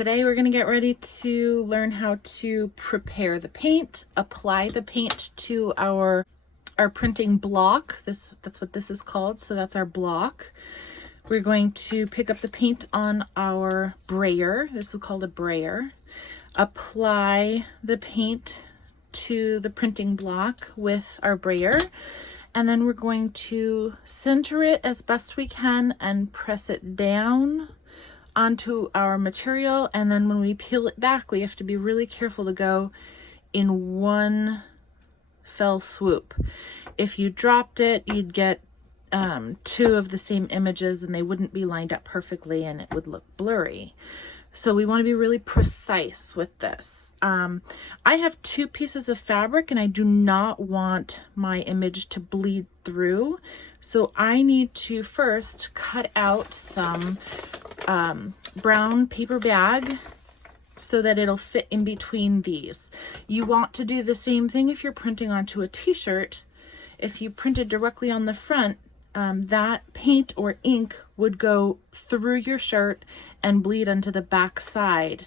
Today we're going to get ready to learn how to prepare the paint, apply the paint to our printing block. That's what this is called. So that's our block. We're going to pick up the paint on our brayer. This is called a brayer. Apply the paint to the printing block with our brayer. And then we're going to center it as best we can and press it down onto our material. And then when we peel it back, we have to be really careful to go in one fell swoop. If you dropped it, you'd get two of the same images and they wouldn't be lined up perfectly and it would look blurry. So we want to be really precise with this. I have two pieces of fabric and I do not want my image to bleed through. So I need to first cut out some brown paper bag so that it'll fit in between these. You want to do the same thing if you're printing onto a t-shirt. If you printed directly on the front, that paint or ink would go through your shirt and bleed onto the back side.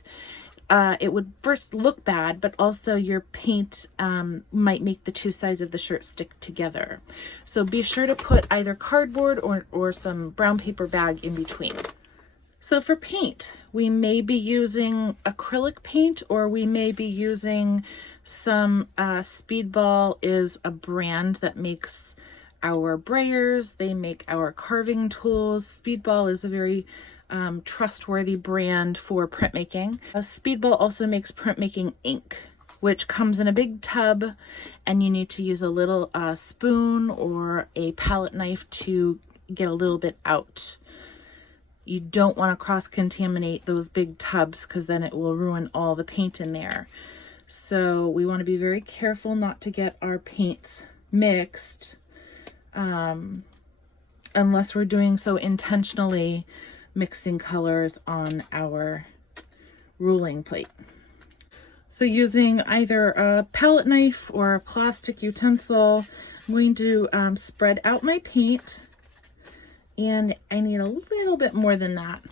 It would first look bad, but also your paint might make the two sides of the shirt stick together. So be sure to put either cardboard or some brown paper bag in between. So for paint, we may be using acrylic paint or we may be using some Speedball is a brand that makes our brayers. They make our carving tools. Speedball is a very trustworthy brand for printmaking. Speedball also makes printmaking ink, which comes in a big tub, and you need to use a little spoon or a palette knife to get a little bit out. You don't want to cross-contaminate those big tubs because then it will ruin all the paint in there. So we want to be very careful not to get our paints mixed unless we're doing so intentionally, mixing colors on our ruling plate. So using either a palette knife or a plastic utensil, I'm going to spread out my paint, and I need a little bit more than that.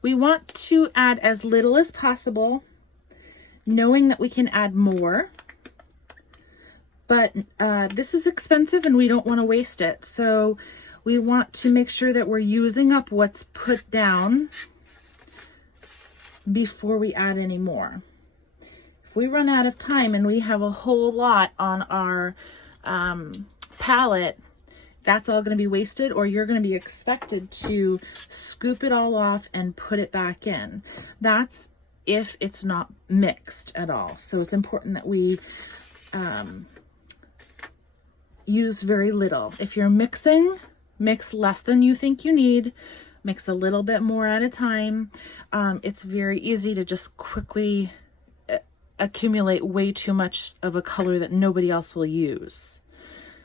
We want to add as little as possible, knowing that we can add more. But this is expensive and we don't want to waste it. So we want to make sure that we're using up what's put down before we add any more. If we run out of time and we have a whole lot on our palette, that's all going to be wasted, or you're going to be expected to scoop it all off and put it back in. That's if it's not mixed at all. So it's important that we use very little. If you're mixing, mix less than you think you need. Mix a little bit more at a time. It's very easy to just quickly accumulate way too much of a color that nobody else will use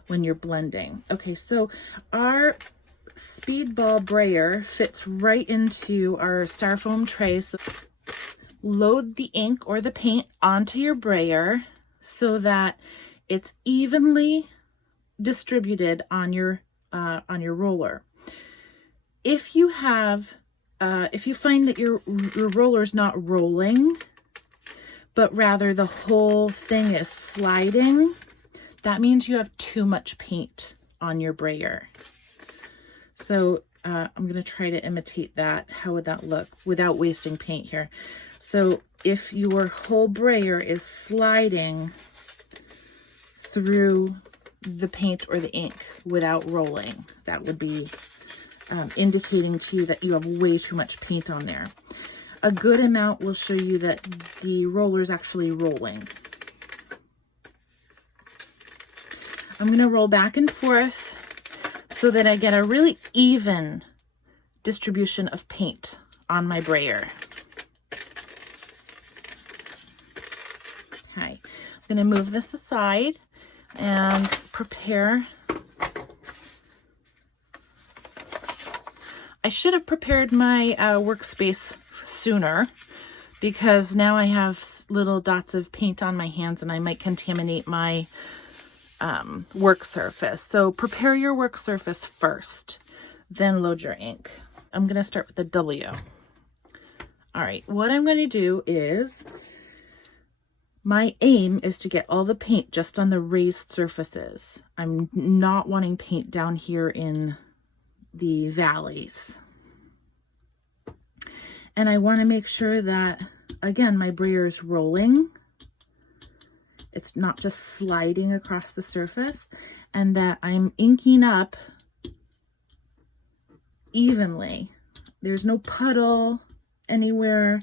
when you're blending. Okay, so our Speedball brayer fits right into our styrofoam tray. So load the ink or the paint onto your brayer so that it's evenly distributed on your roller. If you have, if you find that your roller's not rolling, but rather the whole thing is sliding, that means you have too much paint on your brayer. So I'm going to try to imitate that. How would that look without wasting paint here? So if your whole brayer is sliding through the paint or the ink without rolling, that would be indicating to you that you have way too much paint on there. A good amount will show you that the roller is actually rolling. I'm going to roll back and forth so that I get a really even distribution of paint on my brayer. Okay, I'm going to move this aside and prepare. I should have prepared my workspace sooner because now I have little dots of paint on my hands and I might contaminate my work surface. So prepare your work surface first, then load your ink. I'm going to start with the W. All right, what I'm going to do is, my aim is to get all the paint just on the raised surfaces. I'm not wanting paint down here in the valleys. And I want to make sure that, again, my brayer is rolling. It's not just sliding across the surface, and that I'm inking up evenly. There's no puddle anywhere.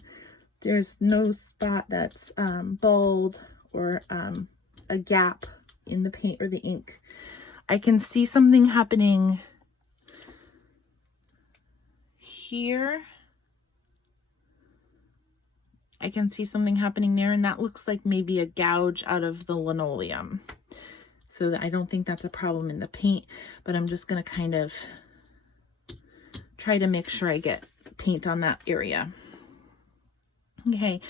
There's no spot that's bald or a gap in the paint or the ink. I can see something happening here. I can see something happening there, and that looks like maybe a gouge out of the linoleum. So I don't think that's a problem in the paint, but I'm just going to kind of try to make sure I get paint on that area. Okay,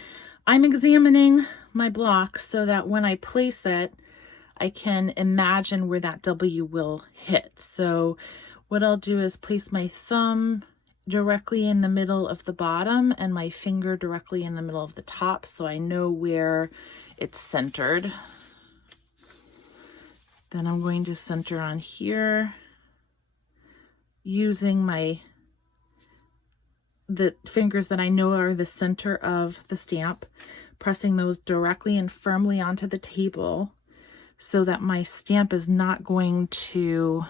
I'm examining my block so that when I place it, I can imagine where that W will hit. So what I'll do is place my thumb directly in the middle of the bottom and my finger directly in the middle of the top, so I know where it's centered. Then I'm going to center on here using the fingers that I know are the center of the stamp, pressing those directly and firmly onto the table so that my stamp is not going to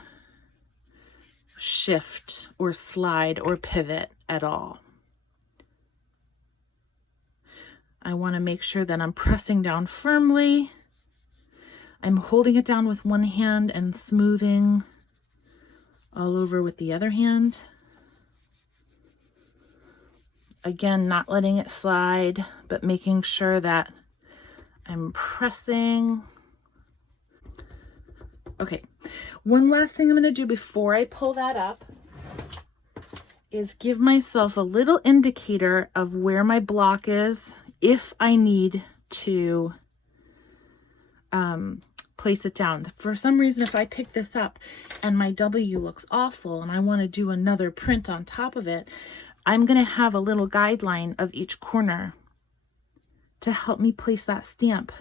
shift or slide or pivot at all. I want to make sure that I'm pressing down firmly. I'm holding it down with one hand and smoothing all over with the other hand. Again, not letting it slide, but making sure that I'm pressing. Okay, one last thing I'm going to do before I pull that up is give myself a little indicator of where my block is if I need to place it down. For some reason, if I pick this up and my W looks awful and I want to do another print on top of it, I'm going to have a little guideline of each corner to help me place that stamp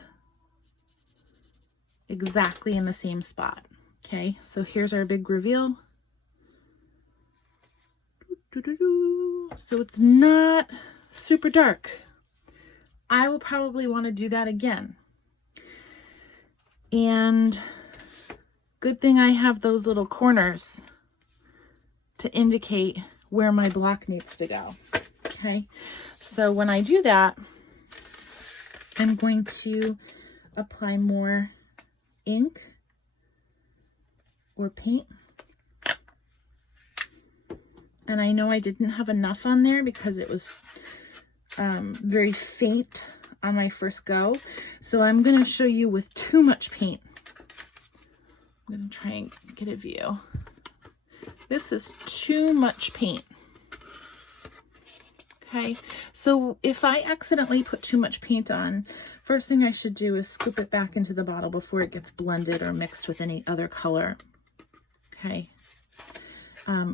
exactly in the same spot. Okay, so here's our big reveal. So it's not super dark. I will probably want to do that again. And good thing I have those little corners to indicate where my block needs to go. Okay, so when I do that, I'm going to apply more ink or paint. And I know I didn't have enough on there because it was very faint on my first go. So I'm going to show you with too much paint. I'm going to try and get a view. This is too much paint. Okay, so if I accidentally put too much paint on, first thing I should do is scoop it back into the bottle before it gets blended or mixed with any other color. Okay,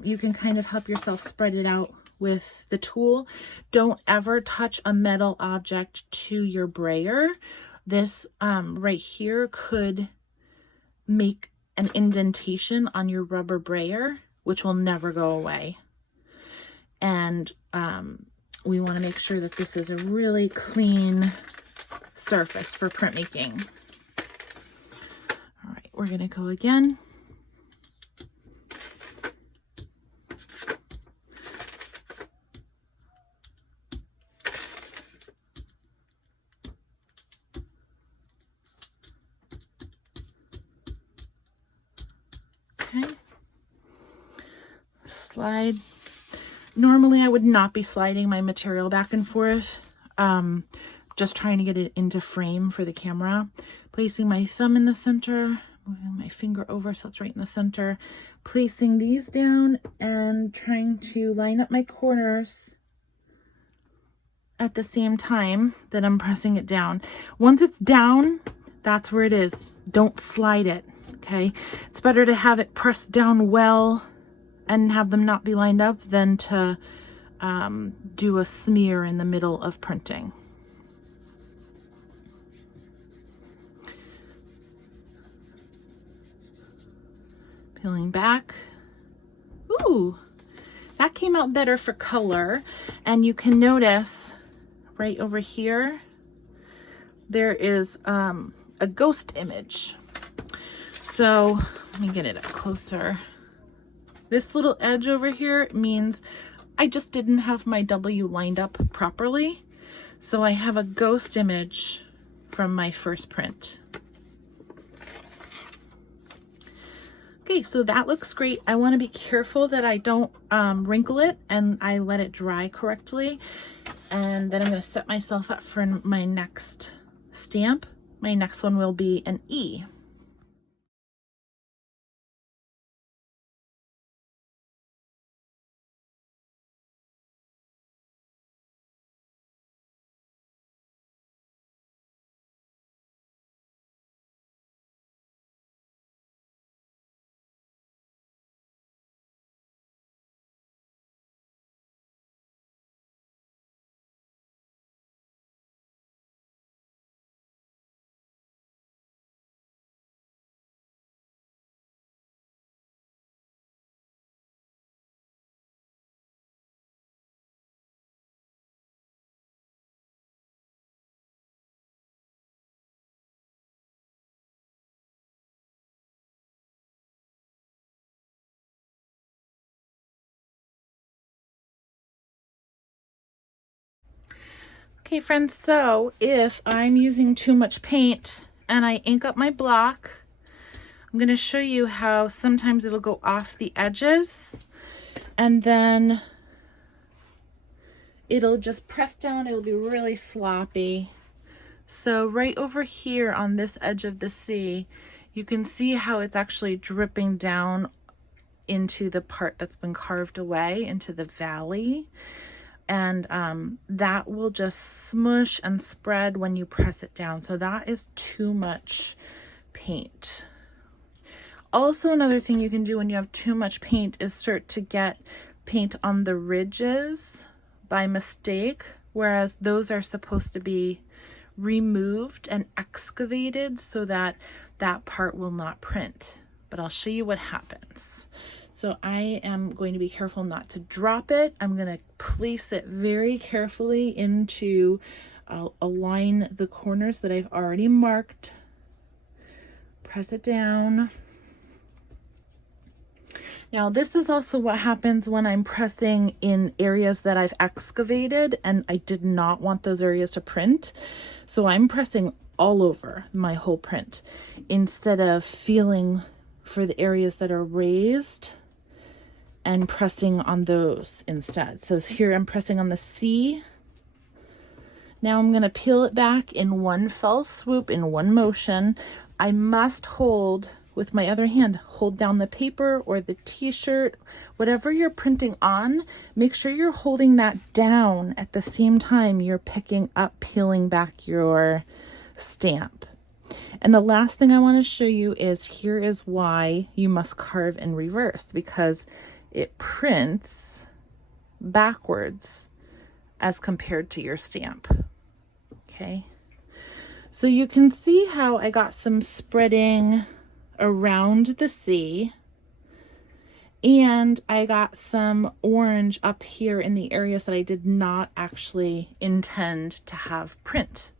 you can kind of help yourself spread it out with the tool. Don't ever touch a metal object to your brayer. This right here could make an indentation on your rubber brayer, which will never go away. And we want to make sure that this is a really clean surface for printmaking. All right, we're going to go again. Okay. Slide. Normally I would not be sliding my material back and forth, just trying to get it into frame for the camera. Placing my thumb in the center, moving my finger over so it's right in the center, placing these down and trying to line up my corners at the same time that I'm pressing it down. Once it's down, that's where it is. Don't slide it, okay? It's better to have it pressed down well and have them not be lined up than to do a smear in the middle of printing. Peeling back. Ooh, that came out better for color. And you can notice right over here, there is a ghost image. So let me get it up closer. This little edge over here means I just didn't have my W lined up properly. So I have a ghost image from my first print. Okay, so that looks great. I want to be careful that I don't wrinkle it and I let it dry correctly. And then I'm going to set myself up for my next stamp. My next one will be an E. Okay friends, so if I'm using too much paint and I ink up my block, I'm going to show you how sometimes it'll go off the edges and then it'll just press down, it'll be really sloppy. So right over here on this edge of the C, you can see how it's actually dripping down into the part that's been carved away, into the valley. And that will just smush and spread when you press it down. So that is too much paint. Also, another thing you can do when you have too much paint is start to get paint on the ridges by mistake, whereas those are supposed to be removed and excavated so that that part will not print. But I'll show you what happens. So I am going to be careful not to drop it. I'm going to place it very carefully into, align the corners that I've already marked. Press it down. Now this is also what happens when I'm pressing in areas that I've excavated and I did not want those areas to print. So I'm pressing all over my whole print instead of feeling for the areas that are raised and pressing on those instead. So here I'm pressing on the C. Now I'm going to peel it back in one fell swoop, in one motion. I must hold with my other hand, hold down the paper or the t-shirt, whatever you're printing on, make sure you're holding that down at the same time you're picking up, peeling back your stamp. And the last thing I want to show you is here is why you must carve in reverse, because it prints backwards as compared to your stamp. Okay, so you can see how I got some spreading around the C, and I got some orange up here in the areas that I did not actually intend to have print.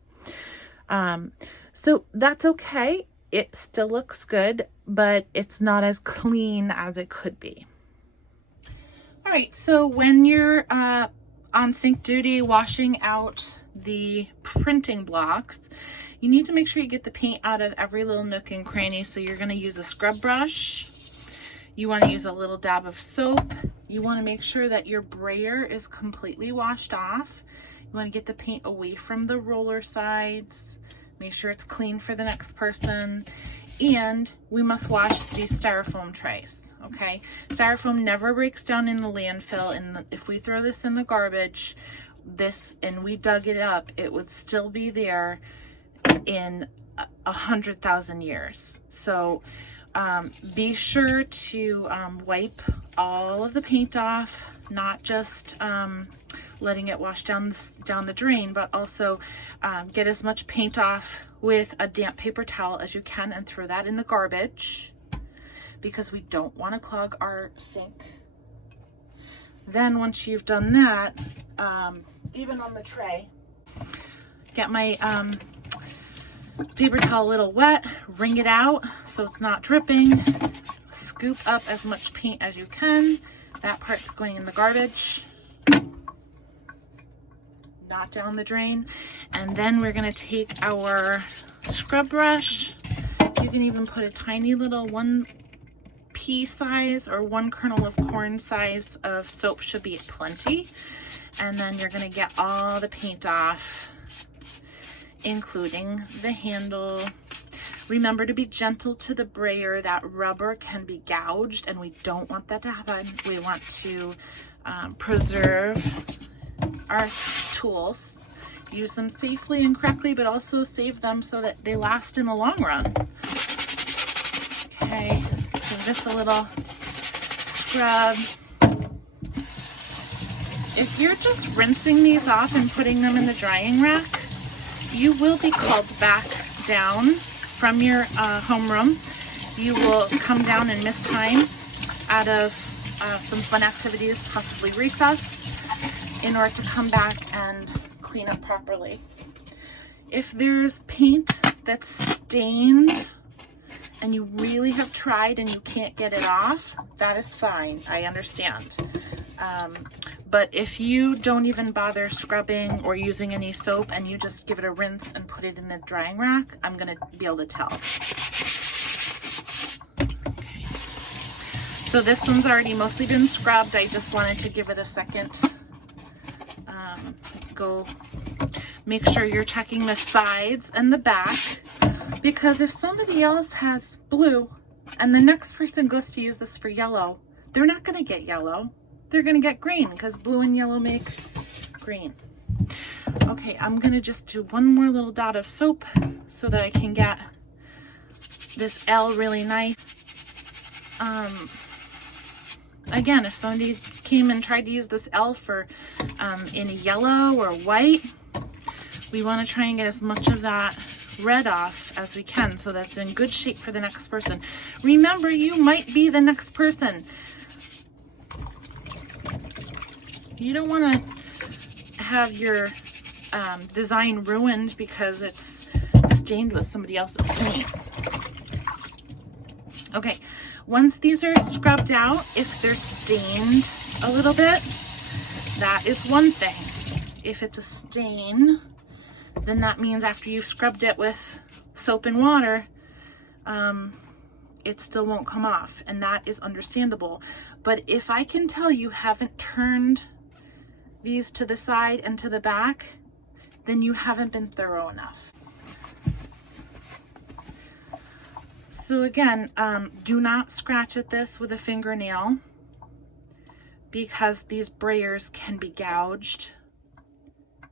So that's okay. It still looks good, but it's not as clean as it could be. All right, so when you're on sink duty washing out the printing blocks, you need to make sure you get the paint out of every little nook and cranny. So you're going to use a scrub brush. You want to use a little dab of soap. You want to make sure that your brayer is completely washed off. You want to get the paint away from the roller sides. Make sure it's clean for the next person. And we must wash these styrofoam trays, okay? Styrofoam never breaks down in the landfill, and if we throw this in the garbage, and we dug it up, it would still be there in 100,000 years. So be sure to wipe all of the paint off not just letting it wash down the drain, but also get as much paint off with a damp paper towel as you can and throw that in the garbage, because we don't want to clog our sink. Then once you've done that, even on the tray, get my paper towel a little wet, wring it out so it's not dripping, scoop up as much paint as you can. That part's going in the garbage, not down the drain. And then we're going to take our scrub brush. You can even put a tiny little 1 pea size or 1 kernel of corn size of soap, should be plenty. And then you're going to get all the paint off, including the handle. Remember to be gentle to the brayer. That rubber can be gouged and we don't want that to happen. We want to preserve our tools, use them safely and correctly, but also save them so that they last in the long run. Okay, give this a little scrub. If you're just rinsing these off and putting them in the drying rack, you will be called back down from your homeroom. You will come down and miss time out of some fun activities, possibly recess, in order to come back and clean up properly. If there's paint that's stained and you really have tried and you can't get it off, that is fine. I understand. But if you don't even bother scrubbing or using any soap and you just give it a rinse and put it in the drying rack, I'm going to be able to tell. Okay. So this one's already mostly been scrubbed. I just wanted to give it a second. Go make sure you're checking the sides and the back, because if somebody else has blue and the next person goes to use this for yellow, they're not going to get yellow. They're going to get green, because blue and yellow make green. Okay, I'm going to just do one more little dot of soap so that I can get this L really nice. Again, if somebody came and tried to use this L for in a yellow or white, we want to try and get as much of that red off as we can so that's in good shape for the next person. Remember, you might be the next person. You don't want to have your design ruined because it's stained with somebody else's paint. Okay, once these are scrubbed out, if they're stained a little bit, that is one thing. If it's a stain, then that means after you've scrubbed it with soap and water, it still won't come off, and that is understandable. But if I can tell you haven't turned these to the side and to the back, then you haven't been thorough enough. So again, do not scratch at this with a fingernail, because these brayers can be gouged.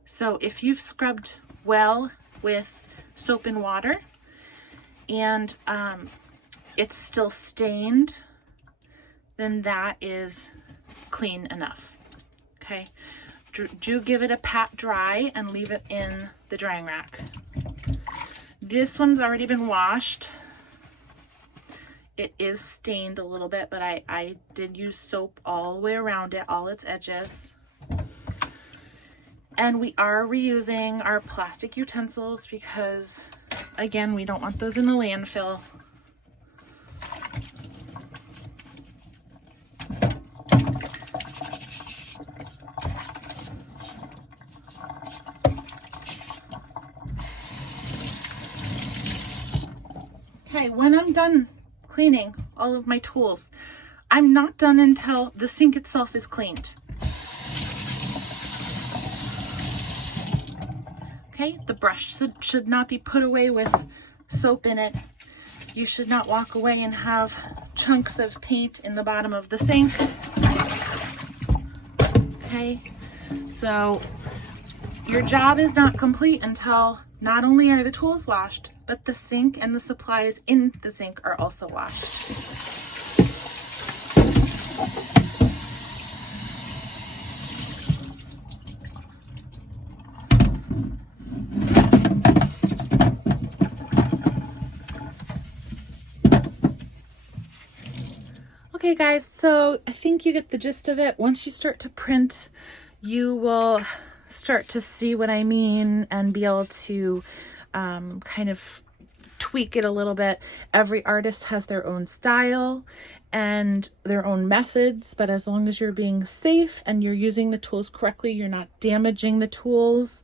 So if you've scrubbed well with soap and water and it's still stained, then that is clean enough. Okay, do give it a pat dry and leave it in the drying rack. This one's already been washed. It is stained a little bit, but I did use soap all the way around it, all its edges. And we are reusing our plastic utensils because, again, we don't want those in the landfill. Okay, when I'm done cleaning all of my tools, I'm not done until the sink itself is cleaned. Okay, the brush should not be put away with soap in it. You should not walk away and have chunks of paint in the bottom of the sink. Okay, so your job is not complete until not only are the tools washed, but the sink and the supplies in the sink are also washed. Okay guys, so I think you get the gist of it. Once you start to print, you will start to see what I mean and be able to kind of tweak it a little bit. Every artist has their own style and their own methods, but as long as you're being safe and you're using the tools correctly, you're not damaging the tools,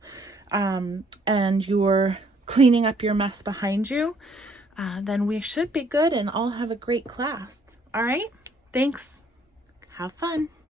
and you're cleaning up your mess behind you, then we should be good and all have a great class. All right, thanks. Have fun.